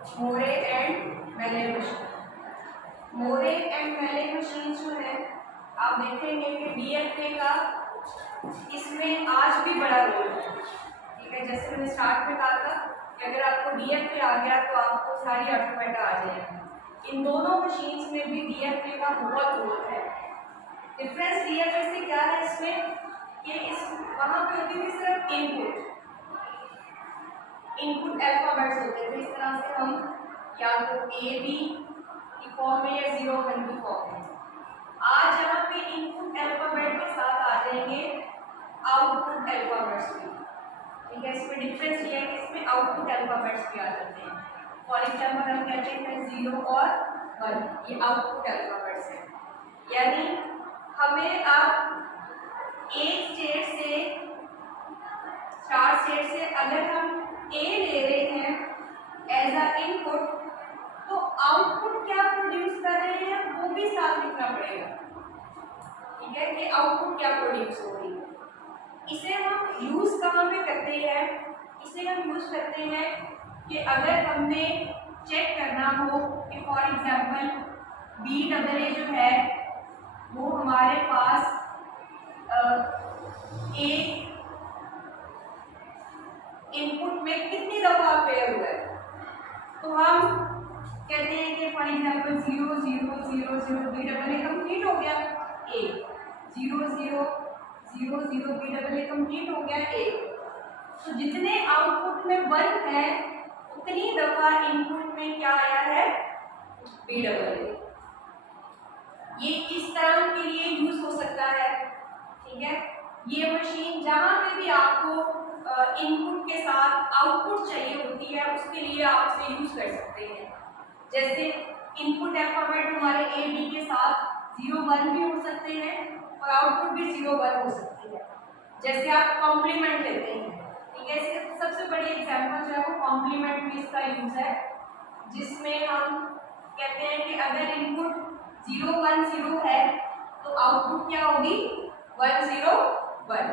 मोरे and मेले machine. More and मेले machine जो है आप देखेंगे कि डीएफए का इसमें आज भी बड़ा रोल है। ठीक है, जैसे मैंने स्टार्ट में कहा था कि अगर आपको डीएफए आ गया तो आपको सारी ऑटोमेटा आ जाएगी। इन दोनों मशीन्स में भी डीएफए का बहुत रोल है। डिफरेंस डीएफए से क्या है इसमें कि इस वहाँ पे होती थी सिर्फ इनपुट अल्फाबेट्स होते थे। इस तरह से हम या तो ए बी की फॉर्म में या 0 1 की फॉर्म में। आज यहाँ पे इनपुट अल्फाबेट के साथ आ जाएंगे आउटपुट अल्फाबेट्स भी। ठीक है, इसमें डिफरेंस ये है कि इसमें आउटपुट अल्फाबेट्स भी आ जाते हैं। फॉर एग्जाम्पल हम कहते हैं 0 और 1, ये आउटपुट अल्फाबेट्स हैं। यानी हमें अब एक स्टेट से स्टार्ट स्टेट से अगर हम ए ले रहे हैं एज अ इनपुट तो आउटपुट क्या प्रोड्यूस कर रहे हैं वो भी साथ लिखना पड़ेगा। ठीक है, कि आउटपुट क्या प्रोड्यूस हो रही है। इसे हम यूज कहाँ पे करते हैं? इसे हम यूज करते हैं कि अगर हमने चेक करना हो कि फॉर एग्जांपल BAA जो है वो हमारे पास एक इनपुट में कितनी दफा पेयर हुआ है, तो हम कहते हैं कि फॉर एग्जांपल 0 0 0 0 BAA कंप्लीट हो गया ए, 0 0 0 0 BAA कंप्लीट हो गया ए। तो जितने आउटपुट में 1 है उतनी दफा इनपुट में क्या आया है BAA। ये इस तरह के लिए यूज हो सकता है। ठीक है, ये मशीन जहाँ पे भी आपको इनपुट के साथ आउटपुट चाहिए होती है उसके लिए आप इसे यूज कर सकते हैं। जैसे इनपुट अल्फाबेट हमारे ए बी के साथ 0 1 भी हो सकते हैं और आउटपुट भी 0 1 हो सकती है। जैसे आप कॉम्प्लीमेंट लेते हैं, ठीक है, इसके सबसे बड़ी एग्जांपल जो है वो कॉम्प्लीमेंट में इसका यूज है, जिसमें हम कहते हैं कि अगर इनपुट 0 1 0 है तो आउटपुट क्या होगी 1 0 1।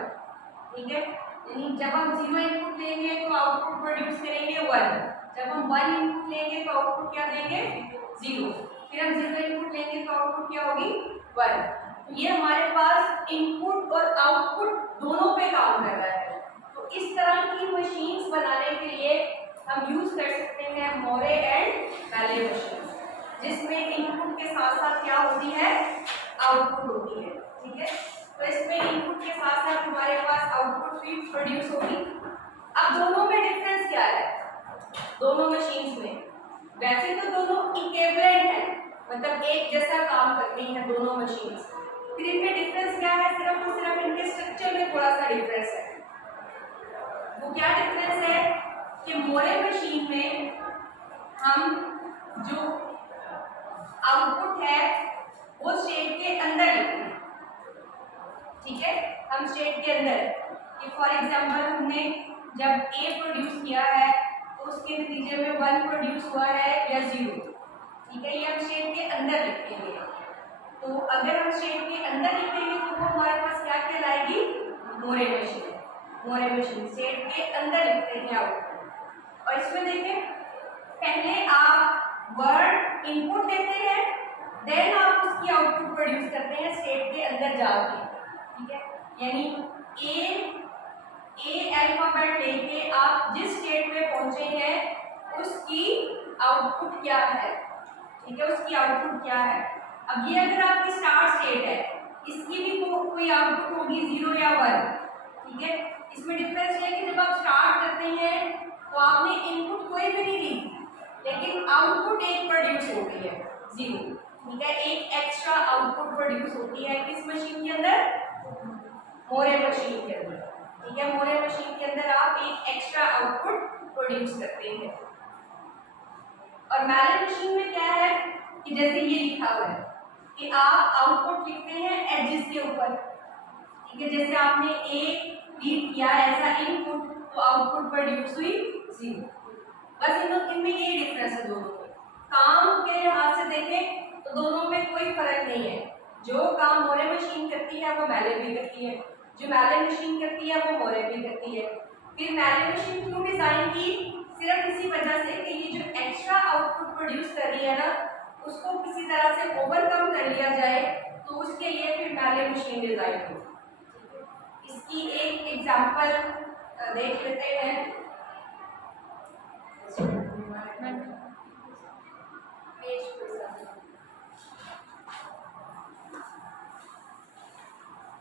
ठीक है, यानी जब हम 0 इनपुट लेंगे तो आउटपुट प्रोड्यूस करेंगे 1, जब हम 1 इनपुट लेंगे तो आउटपुट क्या देंगे 0, फिर हम 0 इनपुट लेंगे तो आउटपुट क्या होगी 1। तो ये हमारे पास इनपुट और आउटपुट दोनों पे काम कर रहा है। तो इस तरह की मशीन्स बनाने के लिए हम यूज कर सकते हैं मोरे एंड मेले मशीन, जिसमें इनपुट के साथ साथ क्या होती है आउटपुट होती है। ठीक है, तो इसमें इनपुट के साथ साथ हमारे पास आउटपुट भी प्रोड्यूस होगी। अब दोनों में डिफरेंस क्या है दोनों मशीन्स में? वैसे तो दोनों इक्विवेलेंट है, मतलब एक जैसा काम करती हैं दोनों मशीन्स, फिर इनमें डिफरेंस क्या है? सिर्फ और सिर्फ इनके स्ट्रक्चर में थोड़ा सा डिफरेंस है। वो क्या डिफरेंस है कि मोरे मशीन में हम जो आउटपुट है वो स्टेट के अंदर लिखते हैं। ठीक है, हम स्टेट के अंदर कि फॉर एग्जांपल हमने जब ए प्रोड्यूस किया है तो उसके नतीजे में 1 प्रोड्यूस हुआ है या 0। ठीक है, ये हम स्टेट के अंदर लिखेंगे। तो अगर हम स्टेट के अंदर लिखेंगे तो वो हमारे पास क्या कहलाएगी Moore machine. Moore machine state के अंदर लिखते हैं आउटपुट। और इसमें देखें पहले आप वर्ड इनपुट देते हैं, देन आप उसकी आउटपुट प्रोड्यूस करते हैं स्टेट के अंदर जाके। ठीक है, यानी ए अल्फाबेट लेके आप जिस स्टेट में पहुंचे हैं उसकी आउटपुट क्या है। ठीक है, उसकी आउटपुट क्या है। अब ये अगर आपकी स्टार्ट स्टेट है इसकी भी कोई आउटपुट होगी 0 या 1। ठीक है, इसमें डिफरेंस है कि जब आप स्टार्ट करते हैं तो आपने इनपुट कोई भी नहीं ली लेकिन आउटपुट एक प्रोड्यूस हो गई है 0। ठीक है, एक एक्स्ट्रा आउटपुट प्रोड्यूस होती है किस मशीन के अंदर? मोरे मशीन के अंदर। ठीक है, मोरे मशीन के अंदर आप एक एक्स्ट्रा आउटपुट प्रोड्यूस करते हैं। और मेले मशीन में क्या है कि जैसे ये लिखा हुआ है कि आप आउटपुट लिखते हैं एजेस के ऊपर। ठीक है, जैसे आपने ए रीड किया ऐसा इनपुट तो आउटपुट प्रोड्यूस हुई 0। बस इनमें ये डिफरेंस है दोनों में। काम के लिहाज से देखें तो दोनों में कोई फर्क नहीं है। जो काम मोरे मशीन करती है वो मेले भी करती है, जो मेले मशीन करती है वो मोरे भी करती है। फिर मेले मशीन क्यों डिजाइन की? सिर्फ इसी वजह से कि ये जो एक्स्ट्रा आउटपुट प्रोड्यूस कर रही है ना, उसको किसी तरह से ओवरकम कर लिया जाए, तो उसके लिए फिर मैनुअल मशीन डिजाइन हो। इसकी एक एग्जांपल देख लेते हैं।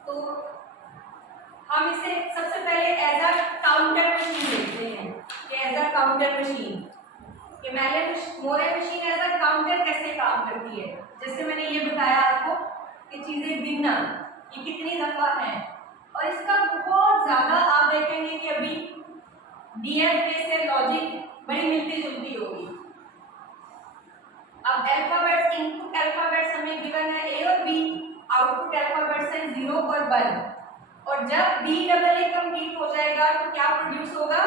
तो हम इसे सबसे पहले एज अ काउंटर मशीन देखते हैं कि एज अ काउंटर मशीन कि Moore machine as a counter कैसे काम करती है। जैसे मैंने ये बताया आपको कि चीजें गिनना ये कितनी दफा है, और इसका बहुत ज्यादा आप देखेंगे कि अभी डीएफए से लॉजिक बड़ी मिलती जुलती होगी। अब अल्फाबेट्स, इनपुट अल्फाबेट्स हमें गिवन है ए और बी, आउटपुट अल्फाबेट्स है 0 और 1, और जब बी डबल ए कंप्लीट हो जाएगा तो क्या प्रोड्यूस होगा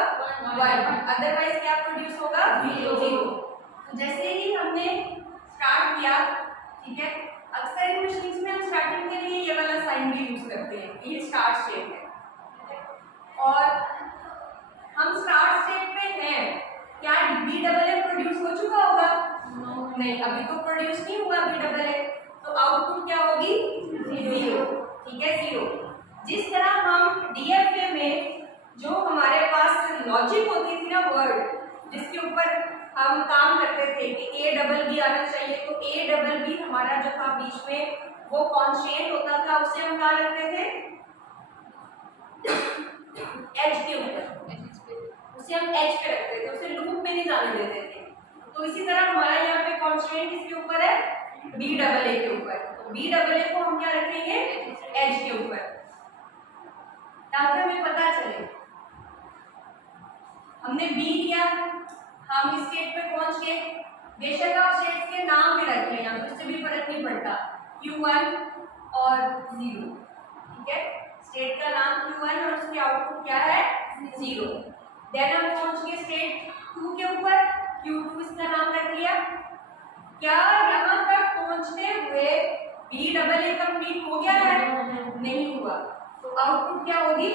1, अदरवाइज क्या प्रोड्यूस होगा 0। तो जैसे ही हमने स्टार्ट किया, ठीक है, अक्सर इन मशीन्स में हम स्टार्टिंग के लिए ये वाला साइन भी यूज करते हैं, ये स्टार्ट स्टेट है, और हम स्टार्ट स्टेट पे हैं, क्या बी डबल ए प्रोड्यूस हो चुका होगा? नहीं, अभी तो प्रोड्यूस नहीं हुआ बी डबल ए, तो आउटपुट क्या होगी 0, ठीक है 0। जिस तरह हम डीएफए में जो हमारे पास लॉजिक होती थी ना, वर्ड जिसके ऊपर हम काम करते थे कि ए डबल बी आना चाहिए, तो ए डबल बी हमारा जो था बीच में वो कॉन्स्टेंट होता था, उसे हम क्या रखते थे एच के ऊपर, उसे हम एच पे रखते थे, उसे लूप में नहीं जाने देते थे। तो इसी तरह हमारा यहाँ पे कॉन्स्टेंट किसके ऊपर है? बी डबल ए के ऊपर। तो बी डबल ए को हम क्या रखेंगे एच के ऊपर, ताकि हमें पता चले हमने बी लिया, हम इस स्टेट पे पहुंच गए, बेशक आप स्टेट्स के नाम भी रख लें, यहाँ उससे भी फर्क नहीं पड़ता, Q1 और 0, ठीक है, स्टेट का नाम Q1 और उसके आउटपुट क्या है 0। देन हम पहुंच गए स्टेट 2 के ऊपर, Q2 इसका नाम रख लिया। क्या यहाँ तक पहुंचते हुए बी डबल ए कंप्लीट हो गया है? नहीं हुआ, तो आउटपुट क्या होगी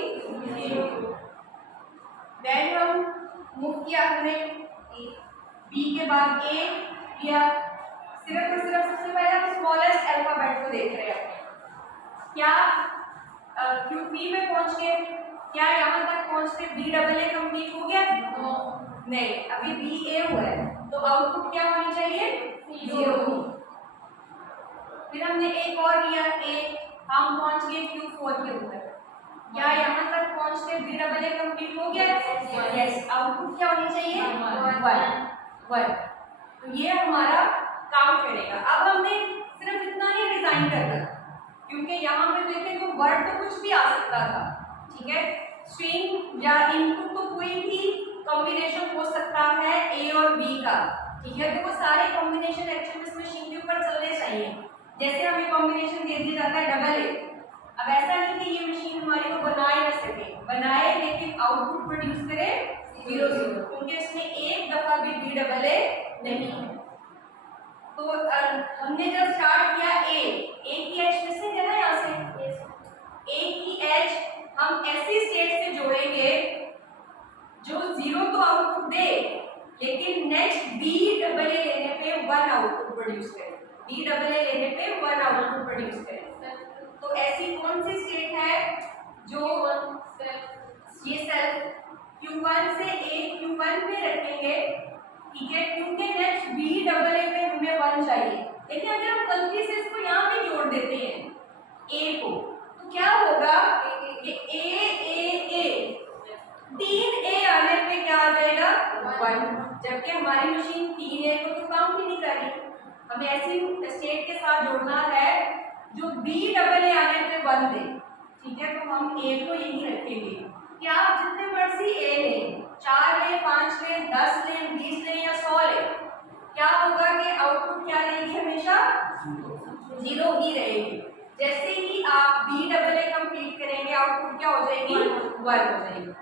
0। देन हम मूव किया, हमने बी के बाद ए लिया, सिर्फ और सिर्फ सबसे पहले हम स्मॉलेस्ट अल्फाबेट को देख रहे हैं। क्या Q3 में पहुंच गए? क्या यहाँ तक पहुंचते बी डबल ए कंप्लीट हो गया? नहीं, अभी बी ए हुआ है, तो आउटपुट क्या होनी चाहिए 0। फिर हमने एक और लिया ए, हम पहुंच गए Q4 के ऊपर, क्या यहाँ तक पहुंचते बी डबल ए कंप्लीट हो गया? यस, आउटपुट क्या होनी चाहिए 1। तो ये हमारा काउंट करेगा। अब हमने सिर्फ इतना ही डिजाइन करना, क्योंकि यहाँ पे देखें तो वर्ड तो कुछ भी आ सकता था, ठीक है, स्ट्रिंग या इनपुट तो कोई भी कॉम्बिनेशन हो सकता है ए और बी का, ठीक है, तो वो सारे कॉम्बिनेशन एक्चुअली इस मशीन के ऊपर चलने चाहिए। जैसे हमें कॉम्बिनेशन दे दिया जाता है डबल ए, अब ऐसा नहीं कि ये मशीन हमारी को बना ही ना सके, बनाए लेकिन आउटपुट प्रोड्यूस करे 0 0, क्योंकि इसमें एक दफा भी बी डबल ए नहीं है। तो हमने जब स्टार्ट किया ए की एच मिसिंग है ना, यहाँ से ए की एच हम ऐसी स्टेट से जोड़ेंगे जो 0 तो आउटपुट दे, लेकिन नेक्स्ट बी डबल ए लेने पे 1 आउटपुट प्रोड्यूस करे, बी डबल ए लेने पे 1 आउटपुट प्रोड्यूस करे। तो ऐसी कौन सी स्टेट है जो ये सेल्फ Q1 से ए Q1 पे रखेंगे, ठीक है, क्योंकि नेक्स्ट बी डबल ए पे हमें 1 चाहिए, लेकिन अगर हम गलती से इसको यहाँ पे जोड़ देते हैं ए को, तो क्या होगा कि ए 3 ए आने पे क्या आ जाएगा 1, जबकि हमारी मशीन 3 ए को तो काउंट ही नहीं कर रही। हमें ऐसी स्टेट के साथ जोड़ना है जो बी डबल ए आने पे 1 दे, ठीक है, तो हम ए को यही रखेंगे कि आप जितने मर्जी ए लें, 4 लें, 5 लें, 10 लें, 20 लें या 100 लें, क्या होगा कि आउटपुट क्या रहेगी हमेशा 0 ही रहेगी। जैसे ही आप बी डबल ए कंप्लीट करेंगे आउटपुट क्या हो जाएगी 1 हो जाएगी।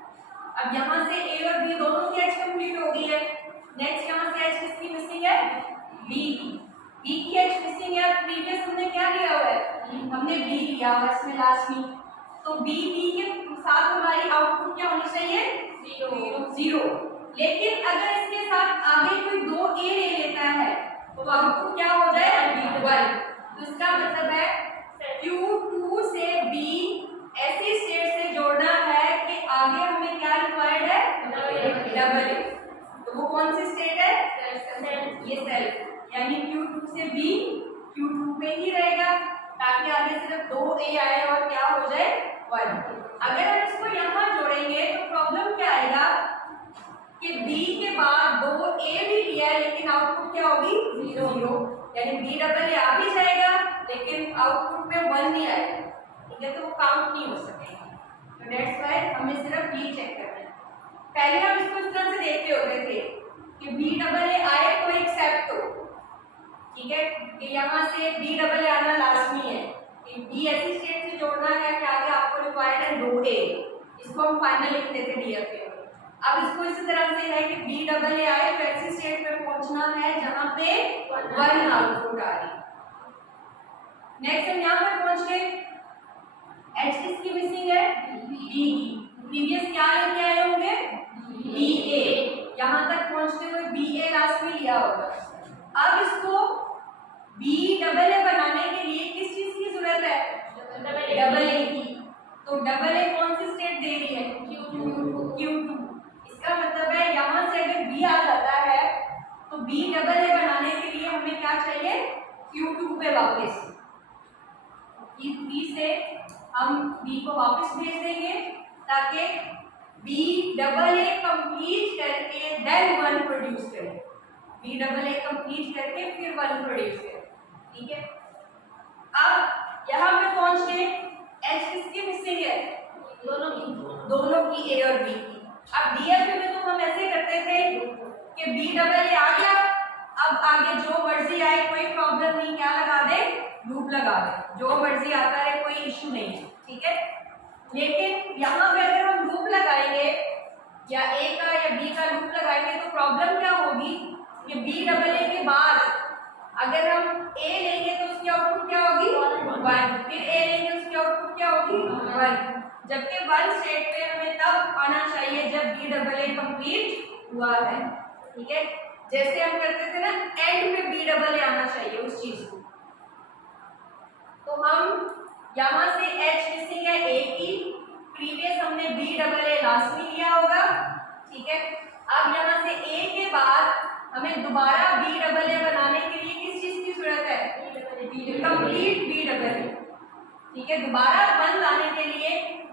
अब यहाँ से ए और बी दोनों की एच कंप्लीट हो गई है, नेक्स्ट यहाँ से एच किसकी मिसिंग है बी की एच मिसिंग है। प्रीवियस हमने क्या लिया हुआ है, हमने बी लिया हुआ है इसमें लास्ट में, तो बी के साथ हमारी आउटपुट क्या होनी चाहिए 0। लेकिन अगर इसके साथ आगे कोई 2 ए तो आउटपुट क्या हो जाए 1। तो इसका मतलब है Q2 से B ऐसी स्टेट से जोड़ना है कि आगे हमें क्या रिक्वायर्ड है डबल ए। तो वो कौन सी स्टेट है ये सेल्फ, यानी Q2 से B Q2 पे ही रहेगा ताकि आगे सिर्फ 2A आए और क्या हो जाए 1। अगर हम इसको यहाँ जोड़ेंगे तो प्रॉब्लम क्या आएगा कि B के बाद 2A भी लिया है लेकिन आउटपुट क्या होगी 0, यानी B डबल ए आ भी जाएगा लेकिन आउटपुट में 1 नहीं आएगा, ठीक है, तो वो काउंट नहीं हो सकेगा। तो दैट्स व्हाई हमें सिर्फ ये चेक करना है। पहले हम इसको इस तरह से देखते होते थे कि B डबल ए आए तो एक्सेप्ट हो, ठीक है, कि यहाँ से B डबल ए आना लाजमी है कि B ऐसी स्टेट से जोड़ना है कि आगे आपको रिक्वायर्ड है 2A, इसको हम फाइनल लिख देते DFA। अब इसको इसी तरह से है कि B डबल ए आए तो ऐसी स्टेट पे पहुंचना है जहां पे 1 आउटपुट आ रही। नेक्स्ट हम यहाँ पर पहुंच गए, H किसकी मिसिंग है B की, प्रीवियस क्या लेके आए होंगे BA, यहाँ तक पहुंचते हुए BA लास्ट में लिया होगा। अब इसको B डबल ए बनाने के लिए किस चीज की जरूरत है डबल ए की, तो डबल ए कौन सी स्टेट दे रही है Q2। इसका मतलब है यहाँ से अगर B आ जाता है तो B डबल ए बनाने के लिए हमें क्या चाहिए Q2 पे वापस, Q3 से हम B को वापस भेज देंगे ताकि B डबल ए कंप्लीट करके देन 1 प्रोड्यूस करे, B डबल ए कंप्लीट करके फिर 1 प्रोड्यूस करे, ठीक है। अब यहाँ पे पहुंच के H किसकी मिसिंग है दोनों की A और B की। अब DFA में तो हम ऐसे करते थे कि B डबल ए आ गया, अब आगे जो मर्जी आए कोई प्रॉब्लम नहीं, क्या लगा दे लूप लगा दे, जो मर्जी आता है कोई इशू नहीं है, ठीक है। लेकिन यहाँ पे अगर हम लूप लगाएंगे या A का या B का लूप लगाएंगे तो प्रॉब्लम क्या होगी कि B डबल ए के बाद अगर हम A लेंगे तो उसकी आउटपुट क्या होगी 1, फिर A लेंगे उसकी आउटपुट क्या होगी 1, जबकि 1 स्टेट पे हमें तब आना चाहिए जब B डबल ए कंप्लीट हुआ है, ठीक है। जैसे हम करते थे ना एंड में B डबल ए आना चाहिए उस चीज को। तो हम यहाँ से H मिसिंग है A की, प्रीवियस हमने B डबल ए लास्ट में लिया होगा, ठीक है। अब यहाँ से A के बाद हमें दोबारा B डबल ए बनाने के लिए किस चीज की जरूरत है कंप्लीट B डबल ए, ठीक है। दोबारा 1 लाने के लिए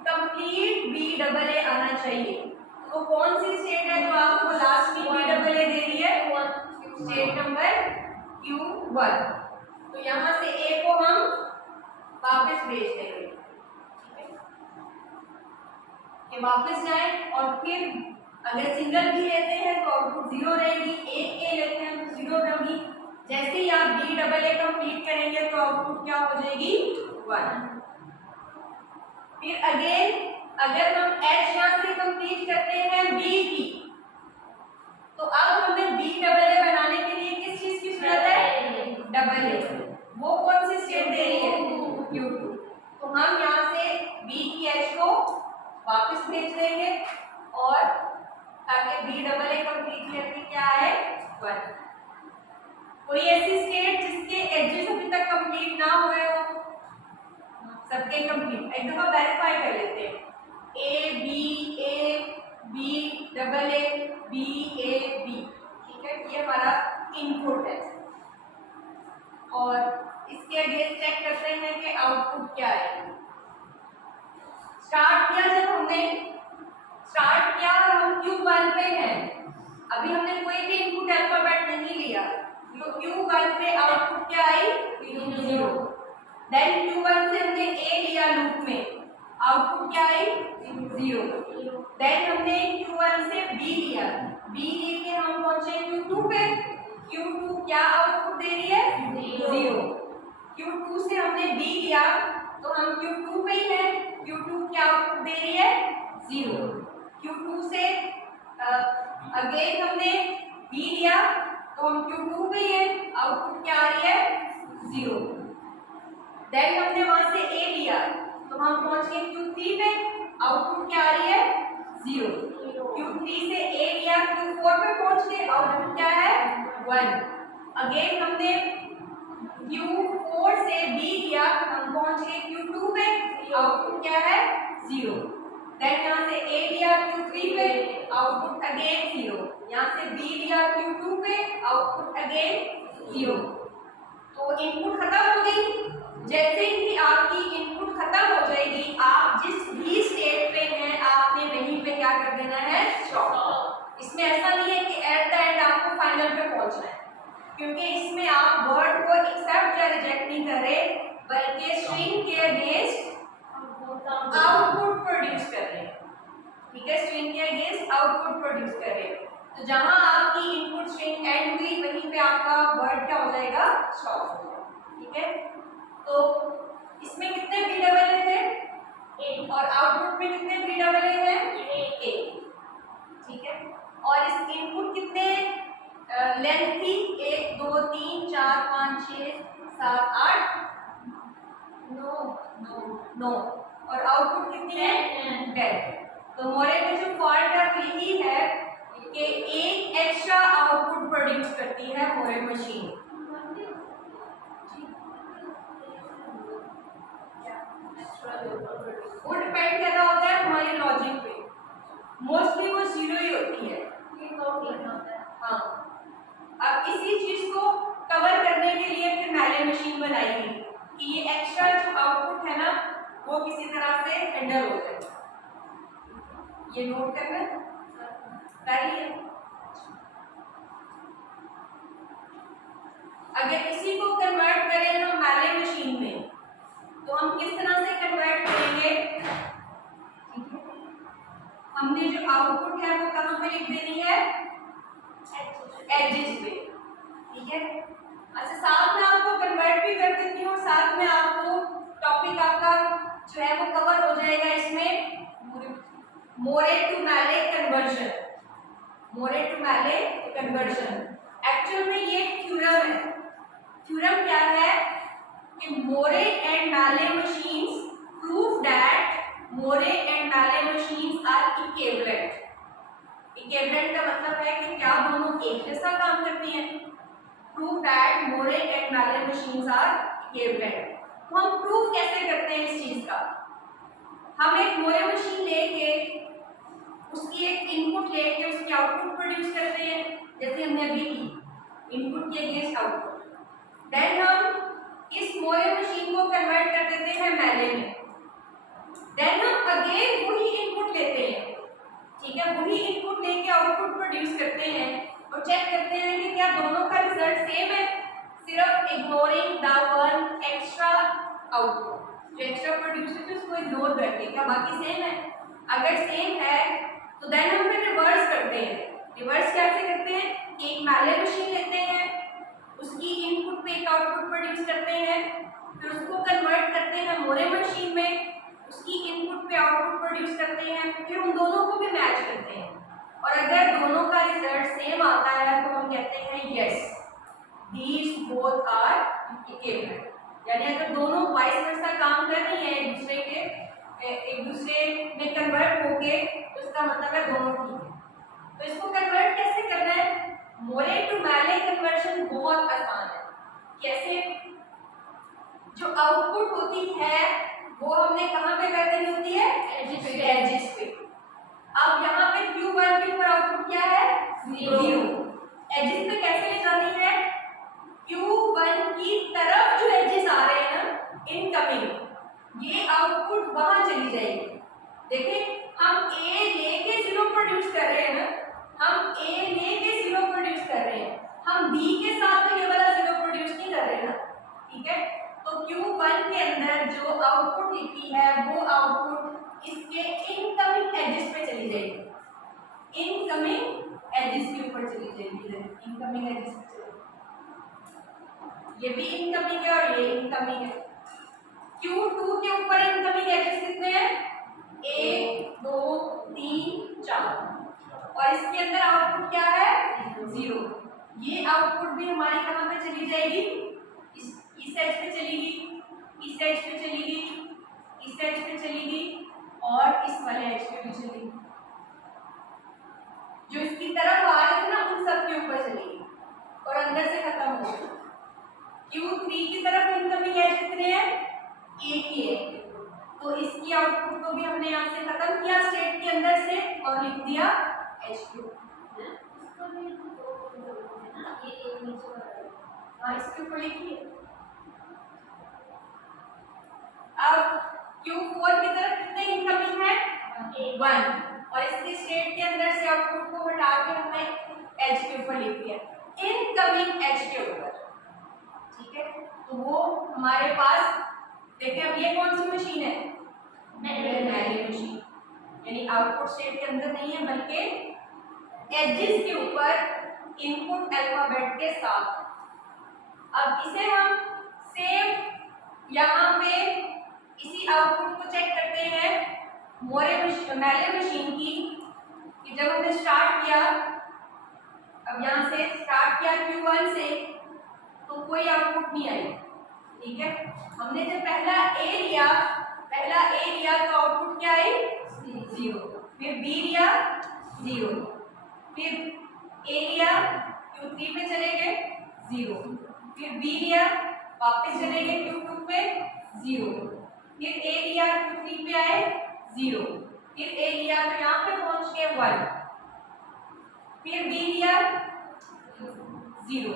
कंप्लीट B डबल ए आना चाहिए। तो कौन सी स्टेट है जो आपको लास्ट में B डबल ए दे रही है स्टेट नंबर Q1। तो यहाँ से A को हम वापस भेज देंगे, ठीक है, कि वापस जाए और फिर अगर सिंगल भी लेते हैं तो आउटपुट 0 रहेगी, एक A लेते हैं तो 0 रहेगी। जैसे ही आप B डबल ए कंप्लीट करेंगे तो आउटपुट क्या हो जाएगी 1। फिर अगेन अगर हम H यहाँ से कंप्लीट करते हैं B की, तो अब हमें B डबल ए बनाने के लिए किस चीज की जरूरत है डबल ए, वो कौन सी स्टेट दे रही है Q2। तो हम यहाँ से B की H को वापस भेज देंगे और ताकि B डबल ए कंप्लीट करके क्या है 1। कोई ऐसी स्टेट जिसके एजेस अभी तक कंप्लीट ना हुए हो, सबके कंप्लीट, एक दफा वेरीफाई कर लेते हैं A B double A B A B, ठीक है, ये हमारा इनपुट है और इसके अगेंस्ट चेक करते हैं कि आउटपुट क्या है। स्टार्ट किया जब हमने स्टार्ट किया और हम Q1 पे हैं, अभी हमने कोई भी इनपुट अल्फाबेट नहीं लिया, तो Q1 पे आउटपुट क्या आई 0। देन Q1 से हमने A लिया लूप में, आउटपुट क्या आई 0। देन हमने Q1 से B लिया, B लेके हम पहुंचे Q2 पे, Q2 क्या आउटपुट दे रही है 0। Q2 से हमने B लिया तो हम Q2 पे ही हैं, Q2 क्या आउटपुट दे रही है 0। Q2 से अगेन हमने B लिया तो हम Q2 पे ही हैं, आउटपुट क्या आ रही है 0। देन हमने वहां से A लिया तो हम पहुंच गए Q3 पे, आउटपुट क्या आ रही है 0। Q3 से A लिया Q4 पे पहुंच गए, आउटपुट क्या है 1। अगेन हमने Q4 से B लिया, हम पहुंच गए Q2 पे, आउटपुट क्या है 0। देन यहाँ से A लिया Q3 पे, आउटपुट अगेन 0। यहाँ से B लिया Q2 पे, आउटपुट अगेन 0। तो इनपुट खत्म हो गई। जैसे ही आपकी इनपुट खत्म हो जाएगी, आप जिस भी स्टेट पे हैं आपने वहीं पे क्या कर देना है, स्टॉप। इसमें ऐसा नहीं है कि एट द एंड आपको फाइनल पे पहुंचना है, क्योंकि इसमें आप वर्ड को एक्सेप्ट या रिजेक्ट नहीं कर रहे, बल्कि स्ट्रिंग के अगेंस्ट आउटपुट प्रोड्यूस कर रहे हैं। ठीक है, स्ट्रिंग के अगेंस्ट आउटपुट प्रोड्यूस कर रहे हैं। तो जहां आपकी इनपुट स्ट्रिंग एंड हुई वहीं पे आपका वर्ड क्या हो जाएगा, स्टॉप हो जाएगा। ठीक है, तो इसमें कितने बी डबल ए थे, और आउटपुट में कितने बी डबल ए हैं, एक। ठीक है, और इस इनपुट कितने लेंथ थी, 1 2 3 4 5 6 7 8 9 और आउटपुट कितनी है 10। तो मोरे में जो फॉल्ट है वो यही है कि एक एक्स्ट्रा आउटपुट प्रोड्यूस करती है मोरे मशीन। वो डिपेंड कर रहा होता है हमारी लॉजिक पे, मोस्टली वो 0 ही होती है। हाँ, अब इसी चीज को कवर करने के लिए फिर मैले मशीन बनाई गई कि ये एक्स्ट्रा जो आउटपुट है ना वो किसी तरह से हैंडल हो जाए। ये नोट करना कर लिया। अगर इसी को कन्वर्ट करें हम मैले मशीन में, तो हम किस तरह से कन्वर्ट करेंगे। हमने जो आउटपुट है वो कहां पे लिख देनी है, एजेस पे। ठीक है, अच्छा साथ में आपको कन्वर्ट भी कर देती हूँ, साथ में आपको टॉपिक आपका जो है वो कवर हो जाएगा इसमें, मोरे टू मैले कन्वर्जन। मोरे टू मैले कन्वर्जन एक्चुअल में ये थ्योरम है। थ्योरम क्या है कि मोरे एंड मैले machines prove that more and मैले मशीन्स आर इक्विवेलेंट। इक्विवेलेंट का मतलब है कि क्या दोनों एक जैसा काम करती हैं। प्रूव दैट मोरे एंड मैले मशीन्स आर इक्विवेलेंट। तो हम प्रूव कैसे करते हैं इस चीज का, हम एक मोरे मशीन लेके उसकी एक इनपुट लेके उसकी आउटपुट प्रोड्यूस करते हैं, जैसे हमने अभी की इनपुट के अगेंस्ट आउटपुट। देन हम इस मोरे मशीन को कन्वर्ट कर देते हैं मैले में। देन हम अगेन वही इनपुट लेते हैं। ठीक है, वही इनपुट लेके आउटपुट प्रोड्यूस करते हैं और चेक करते हैं कि क्या दोनों का रिजल्ट सेम है, सिर्फ ignoring the one extra output. जो एक्स्ट्रा प्रोड्यूस होते हैं उसको इग्नोर करके क्या बाकी सेम है। अगर सेम है तो देन हम फिर रिवर्स करते हैं। रिवर्स कैसे करते हैं, एक मैले मशीन लेते हैं, उसकी इनपुट पे एक आउटपुट प्रोड्यूस करते हैं, फिर उसको कन्वर्ट करते हैं मोरे मशीन में, उसकी इनपुट पे आउटपुट प्रोड्यूस करते हैं, फिर उन दोनों को भी मैच करते हैं। और अगर दोनों का रिजल्ट सेम आता है तो हम कहते हैं yes these both are equivalent. यानी अगर दोनों वाइस वर्सा काम कर रही हैं एक दूसरे में कन्वर्ट होके, तो इसका मतलब है दोनों ठीक है। तो इसको कन्वर्ट कैसे करना है, मोरे टू मैले कन्वर्शन बहुत आसान है। कैसे, जो आउटपुट होती है वो हमने कहां पे कर देनी होती है, एजेस पे। अब यहाँ पे Q1 के ऊपर आउटपुट क्या है 0। एजेस पे कैसे ले जानी है, Q1 की तरफ जो एजेस आ रहे हैं ना इनकमिंग, ये आउटपुट वहां चली जाएगी। देखिए हम A लेके 0 प्रोड्यूस कर रहे हैं ना, हम A लेके 0 प्रोड्यूस कर रहे हैं, हम B के साथ तो ये वाला 0 प्रोड्यूस नहीं कर रहे ना। ठीक है, तो Q1 के अंदर जो आउटपुट लिखी है वो आउटपुट इसके इनकमिंग एजेस पे चली जाएगी। इनकमिंग एजेस के ऊपर चली जाएगी, इनकमिंग एजेस पे चली, ये भी इनकमिंग है और ये इनकमिंग है। Q2 के ऊपर इनकमिंग एजेस कितने हैं, 1 2 3 4, और इसके अंदर आउटपुट क्या है 0। ये आउटपुट भी हमारी कहां पे चली जाएगी, इस एज पे चलेगी, इस एज पे चलेगी, इस एज पे चलेगी और इस वाले एज पे भी चलेगी। जो इसकी तरफ आ रहे थे ना उन सब के ऊपर चलेगी और अंदर से खत्म हो हाँ, इसके ऊपर लिखिए। अब Q4 की तरफ कितने इनकमिंग है? 1, और इसके स्टेट के अंदर से आउटपुट को हटा के हमने एज के ऊपर लिख दिया, इनकमिंग एज के ऊपर। ठीक है, तो वो हमारे पास देखिए, अब ये कौन सी मशीन है? मैरी मशीन, यानी आउटपुट स्टेट के अंदर नहीं है बल्कि एजेस के ऊपर इनपुट अल्फाबेट के साथ। अब इसे हम सेम यहाँ पे इसी आउटपुट को चेक करते हैं मैले मशीन की, कि जब हमने स्टार्ट किया, अब यहाँ से स्टार्ट किया Q1 से, तो कोई आउटपुट नहीं आई। ठीक है, हमने जब पहला ए लिया तो आउटपुट क्या आई? 0, फिर बी लिया 0, फिर ए लिया Q3 पे चले गए 0, फिर बी लिया वापस चले गए Q2 पे 0, फिर ए लिया Q3 पे आए 0, फिर ए लिया तो यहाँ पे पहुंच गए 1, फिर बी लिया 0,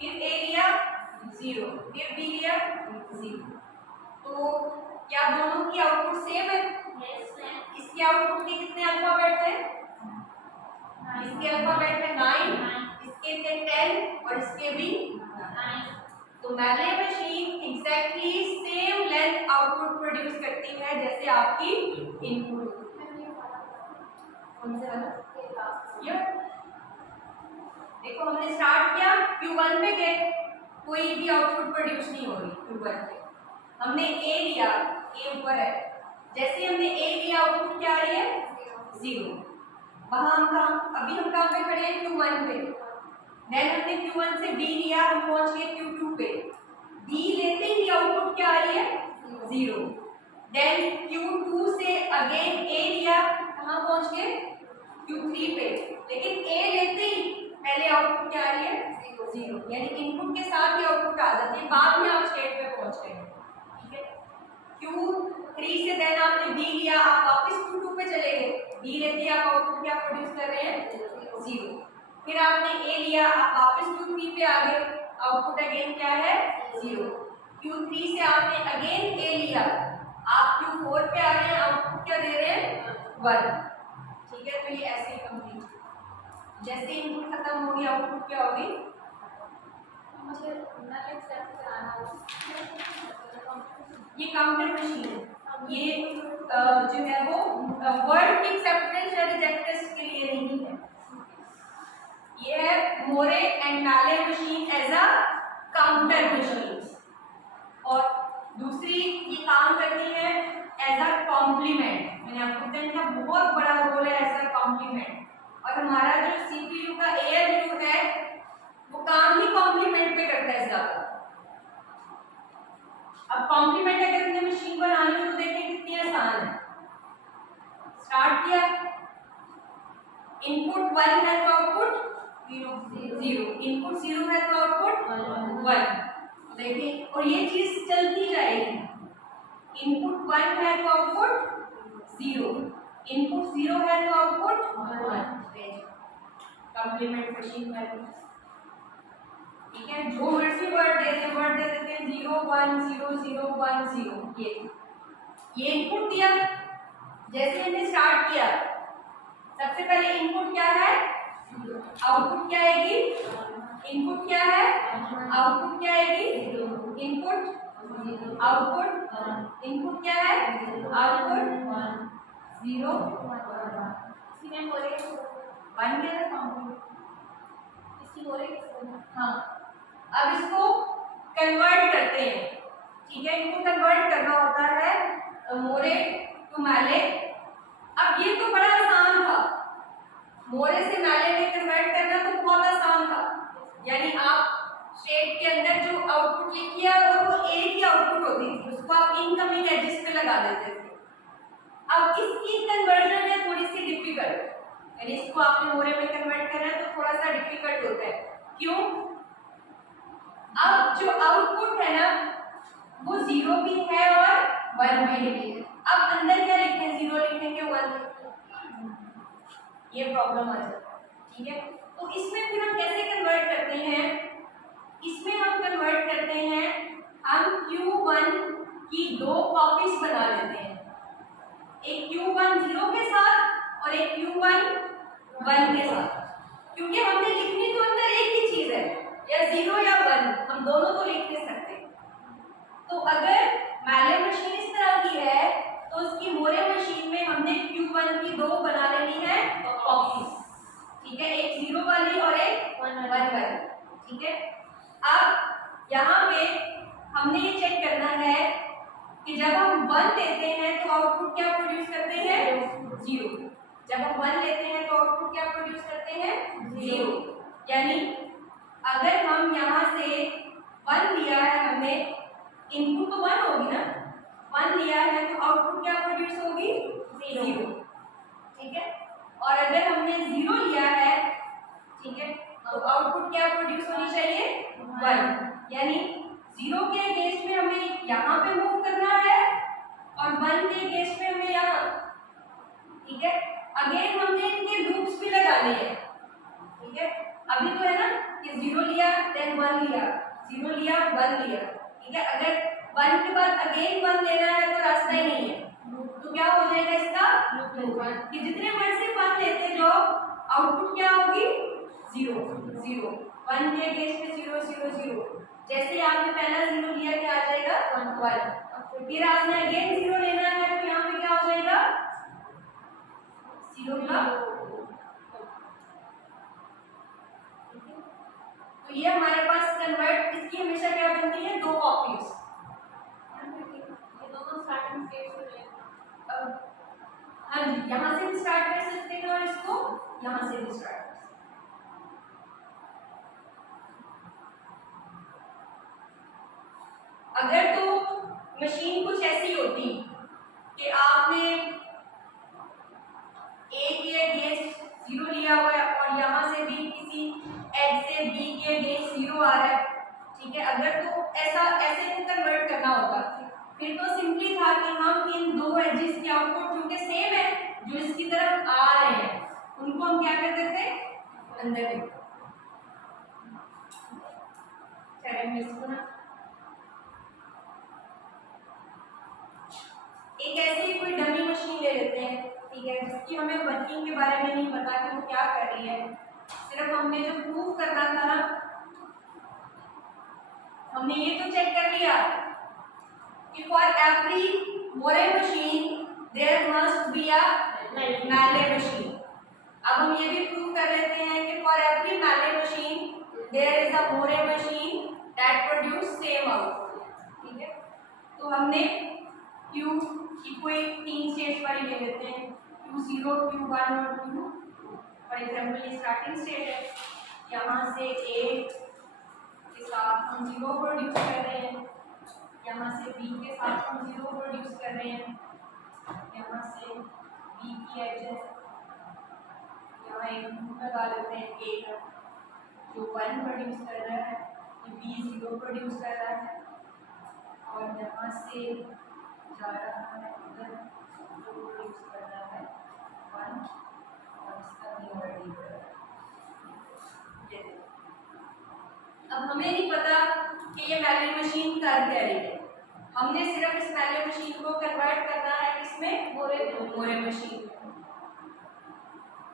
फिर ए लिया 0, फिर बी लिया 0। तो क्या दोनों की आउटपुट सेम है? इसके आउटपुट के कितने अल्फाबेट हैं? इसके अल्फाबेट है 9, इसके थे 10 और इसके भी 9। तो मैले machine exactly same length output produce करती है जैसे आपकी इनपुट। कौन से वाला? ये देखो, हमने स्टार्ट किया Q1 पे गए, कोई भी आउटपुट प्रोड्यूस नहीं हो रही Q1 पे। हमने ए लिया, ए ऊपर है, जैसे हमने ए लिया आउटपुट क्या आ रही है? 0। वहां अभी हम कहाँ पे खड़े हैं? Q1 पे। देन हमने Q1 से बी लिया, हम पहुंच गए Q2 पे। बी लेते ही आउटपुट क्या आ रही है? 0। देन Q2 से अगेन ए लिया, कहाँ पहुंच गए? Q3 पे। लेकिन ए लेते ही पहले आउटपुट क्या आ रही है? 0, यानी इनपुट के साथ ही आउटपुट आ जाती है, बाद में आप स्टेट पे पहुंच गए। ठीक है, Q3 से देन आपने बी लिया, आप वापस Q2 पे चले गए, बी लेते ही आप आउटपुट क्या प्रोड्यूस कर रहे हैं? 0। फिर आपने ए लिया, आप वापस Q3 पे आ गए, आउटपुट अगेन क्या है? 0। Q3 से आपने अगेन ए लिया, आप Q4 पे आ रहे हैं, आउटपुट क्या दे रहे हैं? 1। ठीक है, तो ये ऐसे कंप्लीट, जैसे इनपुट खत्म हो गया आउटपुट क्या होगी? मुझे ये काउंटर मशीन है, ये जो है वो वर्ड की एक्सेप्टेंस या रिजेक्टेंस के लिए नहीं है, ये है Moore and Mealy machine as a counter machine. और दूसरी ये काम करती है एज अ कॉम्प्लीमेंट। मैंने आपको बताया इनका बहुत बड़ा रोल है एज अ कॉम्प्लीमेंट। और हमारा जो सीपीयू का ALU है वो काम ही कॉम्प्लीमेंट पे करता है ज्यादा। अब कॉम्प्लीमेंट अगर हमने मशीन बनानी हो तो देखिए कितनी आसान है। स्टार्ट किया, इनपुट 1 है तो आउटपुट 0, इनपुट 0 है तो आउटपुट 1। देखिए, और ये चीज चलती जाएगी, इनपुट 1 है तो आउटपुट 0, इनपुट 0 है तो आउटपुट 1। कॉम्प्लीमेंट मशीन का, ठीक है, जो मर्जी वर्ड दे देते हैं 0 1 0 0 1 0। ये इनपुट दिया, जैसे हमने स्टार्ट किया सबसे पहले इनपुट क्या है? आउटपुट क्या आएगी? इनपुट क्या है? आउटपुट क्या आएगी? इनपुट आउटपुट, इनपुट क्या है? आउटपुट 0 1 क्या है? हाँ, अब इसको कन्वर्ट करते हैं। ठीक है, इनको कन्वर्ट करना होता है मोरे टू मैले। अब ये तो बड़ा आसान था, मोरे से मैले में कन्वर्ट करना तो बहुत आसान था, यानी आप स्टेट के अंदर जो आउटपुट लिखिए और वो ए की आउटपुट होती थी, उसको आप इनकमिंग एजेस पे लगा देते थे। अब इसकी कन्वर्जन है थोड़ी सी डिफिकल्ट, यानी इसको आपने मोरे में कन्वर्ट करना है तो थोड़ा सा डिफिकल्ट होता है। क्यों? अब जो आउटपुट है ना वो 0 भी है और 1 भी है। अब अंदर क्या लिखें? 0 लिखेंगे 1, ये प्रॉब्लम आ जाता है। ठीक है, तो इसमें फिर हम कैसे कन्वर्ट करते हैं? इसमें हम कन्वर्ट करते हैं, हम Q1 की 2 कॉपीज बना लेते हैं, एक Q1 0 के साथ और एक Q1 1 के साथ, क्योंकि हमने लिखनी तो अंदर एक ही चीज है, या 0 या 1, हम दोनों तो लिख नहीं सकते। तो अगर मैले मशीन इस तरह की है तो उसकी मोरे मशीन में हमने Q1 की 2 बना लेनी है कॉपीज, ठीक है, एक 0 वाली और एक 1 वाली, ठीक है। अब यहाँ पे हमने ये चेक करना है कि जब हम 1 लेते हैं तो आउटपुट क्या प्रोड्यूस करते हैं, 0। जब हम 1 लेते हैं तो आउटपुट क्या प्रोड्यूस करते हैं, 0। यानी अगर हम यहाँ से 1 लिया है हमने, इनपुट तो 1 होगी ना, 1 लिया है तो आउटपुट क्या प्रोड्यूस होगी, 0, ठीक है। और अगर हमने 0 लिया है, ठीक है, तो आउटपुट क्या प्रोड्यूस होनी चाहिए, 1। यानी 0 के अगेंस्ट में हमें यहाँ पे मूव करना है और 1 के अगेंस्ट में हमें यहाँ, ठीक है। अगेन हमने इनके लूप्स भी लगाने हैं, ठीक है। अभी तो है ना कि 0 लिया देन 1 लिया, 0 लिया 1 लिया, ठीक है। अगर 1 के बाद अगेन 1 लेना है तो रास्ता ही नहीं है, तो क्या हो जाएगा इसका लूप, कि जितने बार से 1 लेते जाओ आउटपुट क्या होगी, 0 0, 1 के अगेंस्ट में 0 0 0, जैसे आपने पहला 0 लिया क्या आ जाएगा 1, फिर आपने अगेन 0 लेना है तो यहाँ पे क्या हो जाएगा 0 का। तो ये हमारे पास कन्वर्ट, इसकी हमेशा क्या बनती है, 2 कॉपीज, ये दोनों स्टार्टिंग स्टेज से, हाँ जी, यहाँ से भी स्टार्ट कर सकते हैं और इसको यहाँ से भी स्टार्ट कर सकते हैं। अगर तो मशीन कुछ ऐसी होती कि आपने ए के अगेंस्ट 0 लिया हुआ है और यहाँ से भी किसी एज से बी के अगेंस्ट 0 आ रहा है, ठीक है, अगर तो ऐसे को कन्वर्ट करना होता, फिर तो सिंपली था कि हम इन 2 एजेस के आउटपुट जो कि सेम है, जो इसकी तरफ आ रहे हैं, उनको हम क्या कर देते हैं, अंदर देते। एक ऐसी कोई डमी मशीन ले लेते हैं, ठीक है, जिसकी हमें वर्किंग के बारे में नहीं पता कि वो क्या कर रही है, सिर्फ हमने जो प्रूव करना था ना, हमने ये तो चेक कर लिया कि for every Moore machine there must be a Mealy machine. अब हम ये भी प्रूव कर लेते हैं कि for every Mealy machine there is a Moore machine that produce same output, ठीक है। तो हमने Q की कोई 3 स्टेज वाली ले लेते हैं, Q0 Q1 और Q2। फॉर एग्जाम्पल ये स्टार्टिंग स्टेज है, यहाँ से A के साथ हम 0 प्रोड्यूस कर रहे हैं, यहाँ से B के साथ हम 0 प्रोड्यूस कर रहे हैं, यहाँ से B की एजेस यहाँ एक लूप लगा लेते हैं A का, जो 1 प्रोड्यूस कर रहा है, B 0 प्रोड्यूस कर रहा है, और यहाँ से जा रहा है इधर, जो प्रोड्यूस कर रहा है 1, और इसका भी ऑलरेडी कर रहा है। अब हमें नहीं पता कि ये मैले मशीन कर क्या रही है, हमने सिर्फ इस मैले मशीन को कन्वर्ट करना है किसमें, मोरे मशीन में।